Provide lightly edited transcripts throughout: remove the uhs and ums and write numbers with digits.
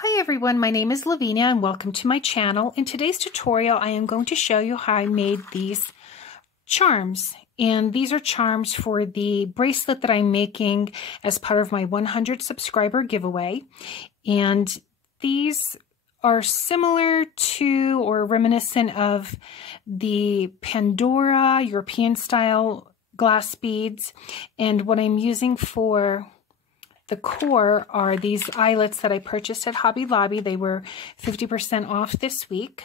Hi everyone, my name is Lavinia and welcome to my channel. In today's tutorial, I am going to show you how I made these charms. And these are charms for the bracelet that I'm making as part of my 100 subscriber giveaway. And these are similar to or reminiscent of the Pandora European style glass beads. And what I'm using for the core are these eyelets that I purchased at Hobby Lobby. They were 50% off this week,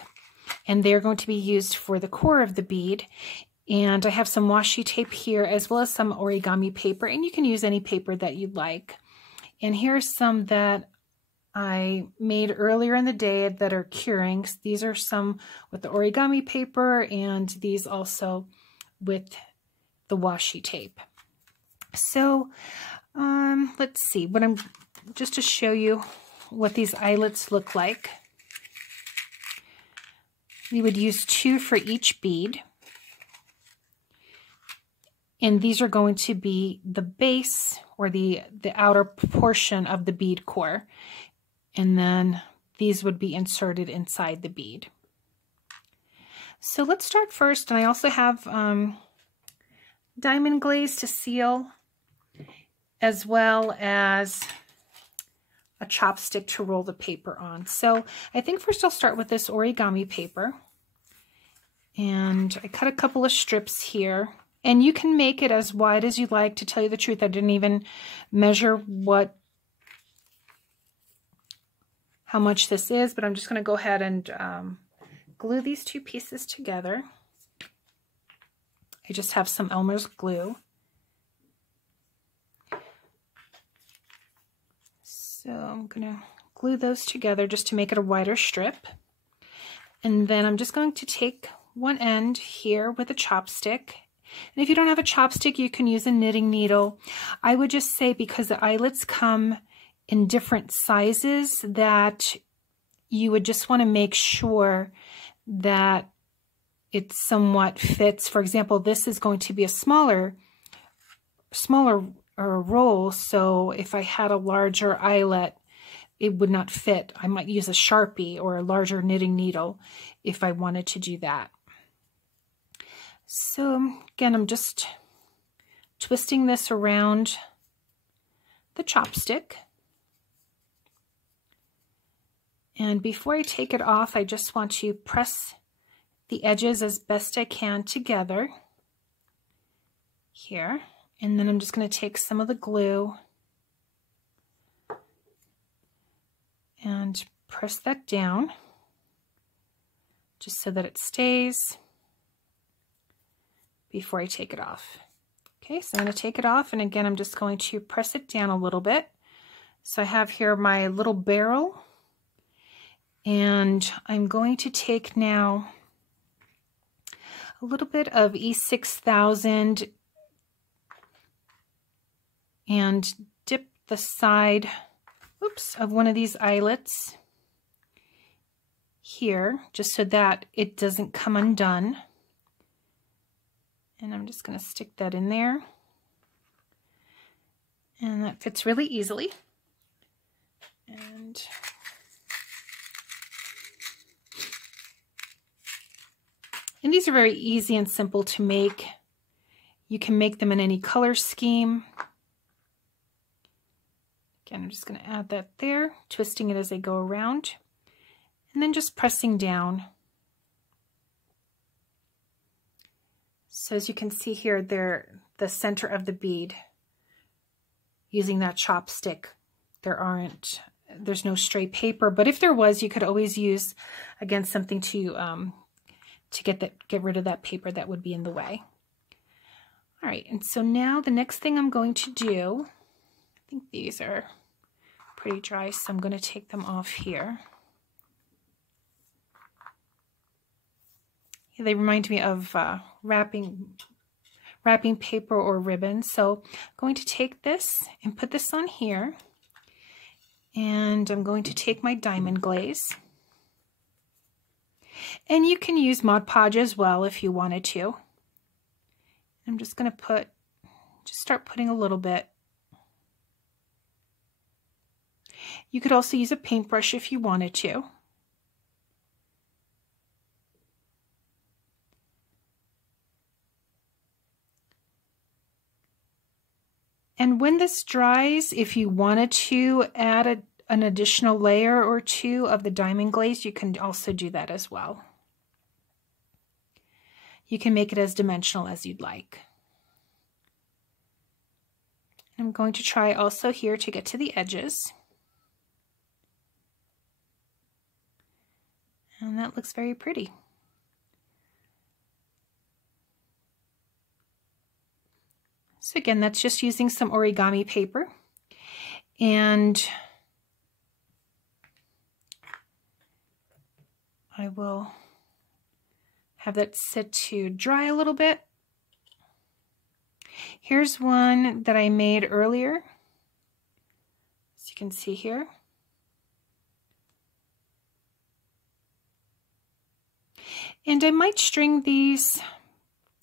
and they're going to be used for the core of the bead. And I have some washi tape here as well as some origami paper, and you can use any paper that you'd like. And here's some that I made earlier in the day that are curing. These are some with the origami paper and these also with the washi tape. So let's see just to show you what these eyelets look like. We would use 2 for each bead. And these are going to be the base or the outer portion of the bead core. And then these would be inserted inside the bead. So let's start first. And I also have diamond glaze to seal, as well as a chopstick to roll the paper on. So I think first I'll start with this origami paper. And I cut a couple of strips here. And you can make it as wide as you like. To tell you the truth, I didn't even measure how much this is, but I'm just going to go ahead and glue these 2 pieces together. I just have some Elmer's glue. So I'm going to glue those together just to make it a wider strip. And then I'm just going to take one end here with a chopstick. And if you don't have a chopstick, you can use a knitting needle. I would just say, because the eyelets come in different sizes, that you would just want to make sure that it somewhat fits. For example, this is going to be a smaller roll, so if I had a larger eyelet, it would not fit. I might use a Sharpie or a larger knitting needle if I wanted to do that. So again, I'm just twisting this around the chopstick. And before I take it off, I just want to press the edges as best I can together here. And then I'm just going to take some of the glue and press that down just so that it stays before I take it off. Okay, so I'm going to take it off, and again, I'm just going to press it down a little bit. So I have here my little barrel, and I'm going to take now a little bit of E6000 and dip the side, of one of these eyelets here, just so that it doesn't come undone. And I'm just going to stick that in there. And that fits really easily. And these are very easy and simple to make. You can make them in any color scheme. Again, I'm just going to add that there, twisting it as I go around, and then just pressing down. So as you can see here, the center of the bead, using that chopstick, there's no straight paper, but if there was, you could always use, again, something to get rid of that paper that would be in the way. All right, and so now the next thing I'm going to do, I think these are pretty dry, so I'm going to take them off here. Yeah, they remind me of wrapping paper or ribbon. So I'm going to take this and put this on here, and I'm going to take my diamond glaze. And you can use Mod Podge as well if you wanted to. I'm just going to start putting a little bit. You could also use a paintbrush if you wanted to. And when this dries, if you wanted to add an additional layer or two of the diamond glaze, you can also do that as well. You can make it as dimensional as you'd like. I'm going to try also here to get to the edges. And that looks very pretty. So again, that's just using some origami paper. And I will have that sit to dry a little bit. Here's one that I made earlier, as you can see here. And I might string these.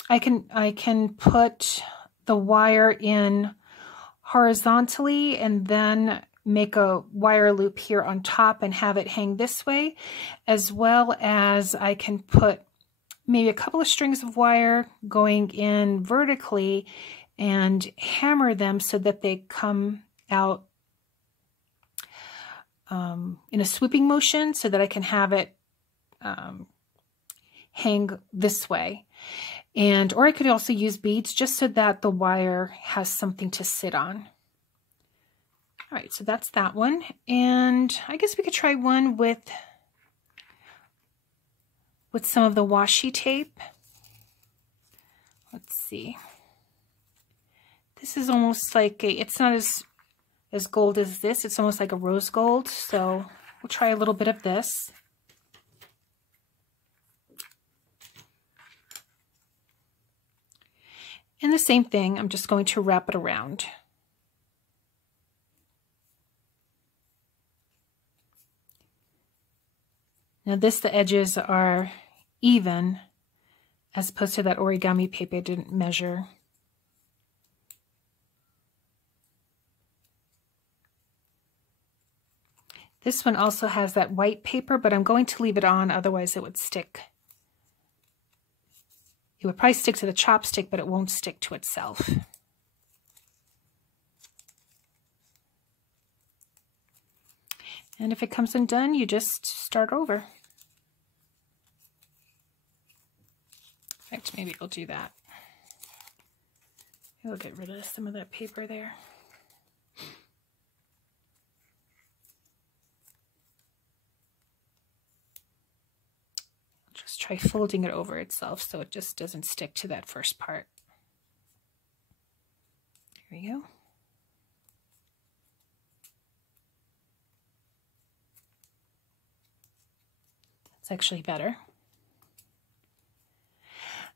I can put the wire in horizontally and then make a wire loop here on top and have it hang this way, as well as I can put maybe a couple of strings of wire going in vertically and hammer them so that they come out in a swooping motion so that I can have it hang this way. Or I could also use beads just so that the wire has something to sit on. All right, so that's that one. And I guess we could try one with some of the washi tape. Let's see. This is almost like it's not as gold as this. It's almost like a rose gold. So we'll try a little bit of this. And the same thing, I'm just going to wrap it around. Now the edges are even, as opposed to that origami paper I didn't measure. This one also has that white paper, but I'm going to leave it on, otherwise it would stick. It would probably stick to the chopstick, but it won't stick to itself. And if it comes undone, you just start over. In fact, maybe I'll do that. We'll get rid of some of that paper there. Just try folding it over itself so it just doesn't stick to that first part. Here we go. That's actually better.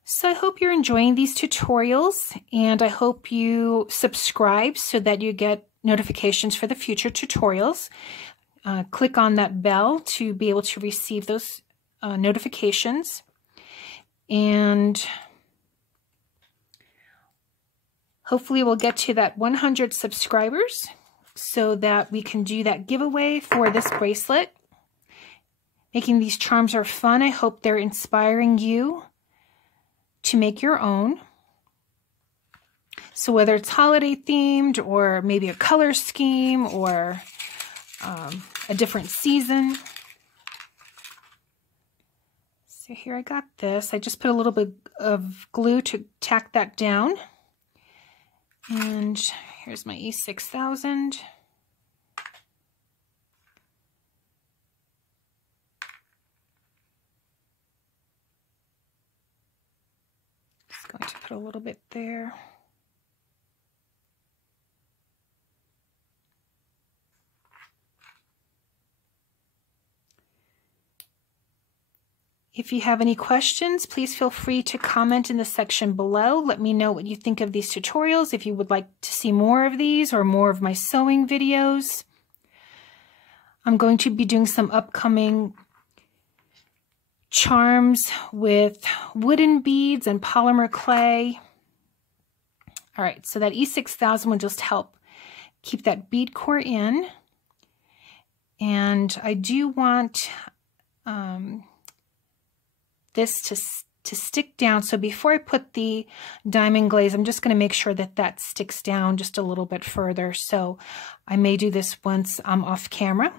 So I hope you're enjoying these tutorials, and I hope you subscribe so that you get notifications for the future tutorials. Click on that bell to be able to receive those notifications. And hopefully we'll get to that 100 subscribers so that we can do that giveaway for this bracelet. Making these charms are fun. I hope they're inspiring you to make your own. So whether it's holiday themed or maybe a color scheme or a different season. So here I got this. I just put a little bit of glue to tack that down. And here's my E6000. Just going to put a little bit there. If you have any questions, please feel free to comment in the section below. Let me know what you think of these tutorials, if you would like to see more of these or more of my sewing videos. I'm going to be doing some upcoming charms with wooden beads and polymer clay. All right, so that E6000 will just help keep that bead core in. And I do want this to stick down. So before I put the diamond glaze, I'm just going to make sure that that sticks down just a little bit further. So I may do this once I'm off camera.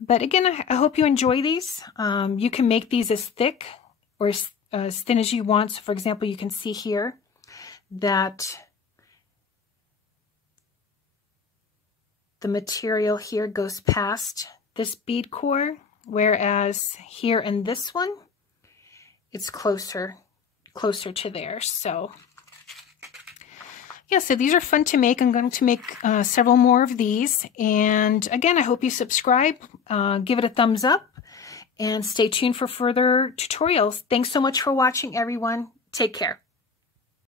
But again, I hope you enjoy these. You can make these as thick or as thin as you want. So for example, you can see here that the material here goes past this bead core, whereas here in this one, it's closer to there. So yeah, so these are fun to make. I'm going to make several more of these. And again, I hope you subscribe, give it a thumbs up, and stay tuned for further tutorials. Thanks so much for watching, everyone. Take care.